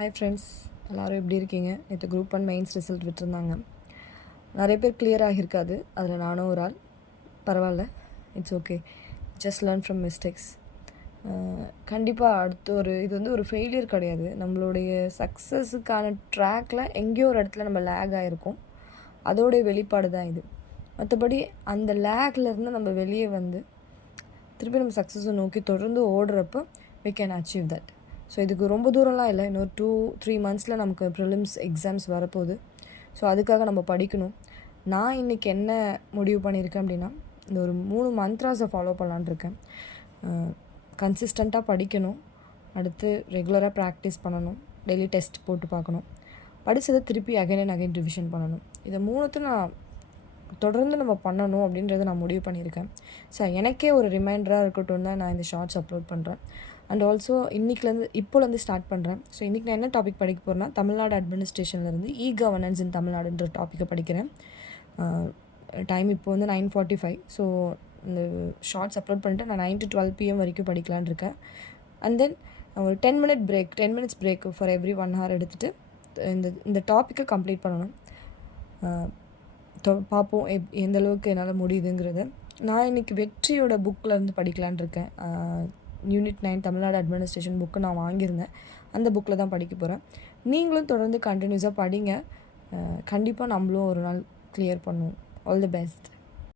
Hi friends, எல்லோரும் எப்படி இருக்கீங்க? நேற்று குரூப் 1 மெயின்ஸ் ரிசல்ட் விட்டுருந்தாங்க. நிறைய பேர் கிளியர் ஆகியிருக்காது, அதில் நானும் ஒரு ஆள். பரவாயில்ல, it's okay. Just learn from mistakes. கண்டிப்பாக அடுத்து இது ஒரு ஃபெயிலியர் கிடையாது. நம்மளுடைய சக்ஸஸுக்கான ட்ராக்கில் எங்கேயோ ஒரு இடத்துல நம்ம லேக் ஆகிருக்கோம். அதோடைய வெளிப்பாடு தான் இது. மற்றபடி அந்த லேக்லேருந்து நம்ம வெளியே வந்து திருப்பி நம்ம சக்ஸஸை நோக்கி தொடர்ந்து ஓடுறப்போ we can achieve that. So இதுக்கு ரொம்ப தூரம்லாம் இல்லை. இன்னொரு 2-3 மந்த்ஸில் நமக்கு ப்ரிலிம்ஸ் எக்ஸாம்ஸ் வரப்போகுது. ஸோ அதுக்காக நம்ம படிக்கணும். நான் இன்றைக்கி என்ன முடிவு பண்ணியிருக்கேன் அப்படின்னா, இந்த ஒரு 3 மந்த்ராஸை ஃபாலோ பண்ணலான்னு இருக்கேன். கன்சிஸ்டண்ட்டாக படிக்கணும், அடுத்து ரெகுலராக ப்ராக்டிஸ் பண்ணணும், டெய்லி டெஸ்ட் போட்டு பார்க்கணும், படித்ததை திருப்பி அகைன் அண்ட் அகைன் ரிவிஷன் பண்ணணும். இதை மூணுத்தையும் நான் தொடர்ந்து நம்ம பண்ணணும் அப்படின்றத நான் முடிவு பண்ணியிருக்கேன். ஸோ எனக்கே ஒரு ரிமைண்டராக இருக்கட்டும் தான் நான் இந்த ஷார்ட்ஸ் அப்லோட் பண்ணுறேன். அண்ட் ஆல்சோ இப்போலேருந்து ஸ்டார்ட் பண்ணுறேன். ஸோ இன்றைக்கி நான் என்ன டாபிக் படிக்க போகிறேன்னா, தமிழ்நாடு அட்மினிஸ்ட்ரேஷன்லேருந்து கவர்னன்ஸ் இன் தமிழ்நாடுன்ற டாப்பிக்கை படிக்கிறேன். டைம் இப்போ வந்து 9:45. ஸோ இந்த ஷார்ட்ஸ் அப்லோட் பண்ணிட்டு நான் 9 to 12 PM வரைக்கும் படிக்கலான்னு இருக்கேன். அண்ட் தென் ஒரு 10 minutes break for every 1 hour எடுத்துகிட்டு இந்த டாப்பிக்கை கம்ப்ளீட் பண்ணணும். பார்ப்போம் எந்த அளவுக்கு என்னால் முடியுதுங்கிறத. நான் இன்றைக்கி வெற்றியோட புக்கில் இருந்து படிக்கலான் இருக்கேன். யூனிட் 9 தமிழ்நாடு அட்மினிஸ்ட்ரேஷன் புக்கு நான் வாங்கியிருந்தேன். அந்த புக்கில் தான் படிக்க போகிறேன். நீங்களும் தொடர்ந்து கண்டினியூஸாக படிங்க. கண்டிப்பாக நம்மளும் ஒரு நாள் கிளியர் பண்ணுவோம். All the best.